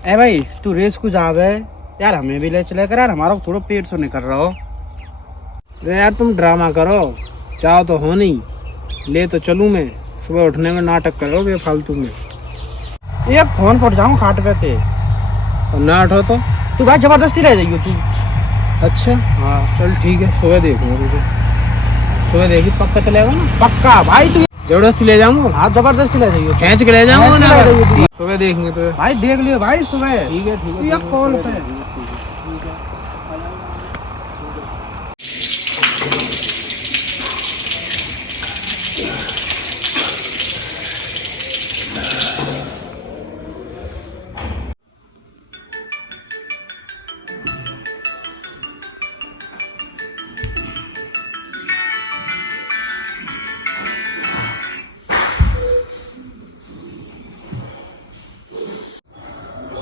ए भाई तू रेस को जावे यार, हमें भी ले चले कर यार, हमारा थोड़ा पेट से निकल रहा हो। अरे यार तुम ड्रामा करो, चाहो तो हो नहीं, ले तो चलूं मैं। सुबह उठने में नाटक करोगे फालतू में। एक फोन पर जाऊँ खाट पे थे और ना उठो तो तू भाई जबरदस्ती रह जाइयो तू। अच्छा हाँ चल ठीक है, सुबह देखूंगा तुझे। सुबह देखी पक्का चलेगा ना? पक्का भाई तू जबरदस्ती ले जाऊंगा, हाँ जबरदस्ती ले जाइयो, खींच के ले जाऊंगा ना। ले जाइयो तू। सुबह देखेंगे तो। भाई देख लियो भाई सुबह। ठीक है ठीक है, एक कॉल पे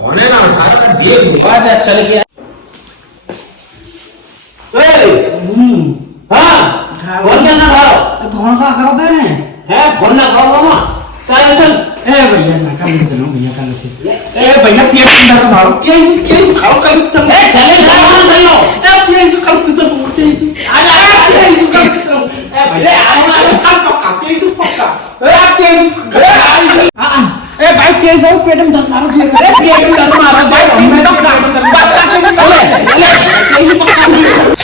होने ना उठा रहा, देख बात चल गया। हाँ फोन करना भाव, फोन का करते हैं है फोन ना करो मामा, चल चल। ए भैया ना कर लो भैया, कर लो ए भैया पेट अंदर मारो, केस खाओ कर चल ए चले जाओ ना चलो, ए केस कर चल केस आ जा केस कर चल ए भैया आ पक्का केस पक्का ए केस ए भाई केस हो पेट में दर्द मारो, पेट में दर्द मारो भाई, पक्का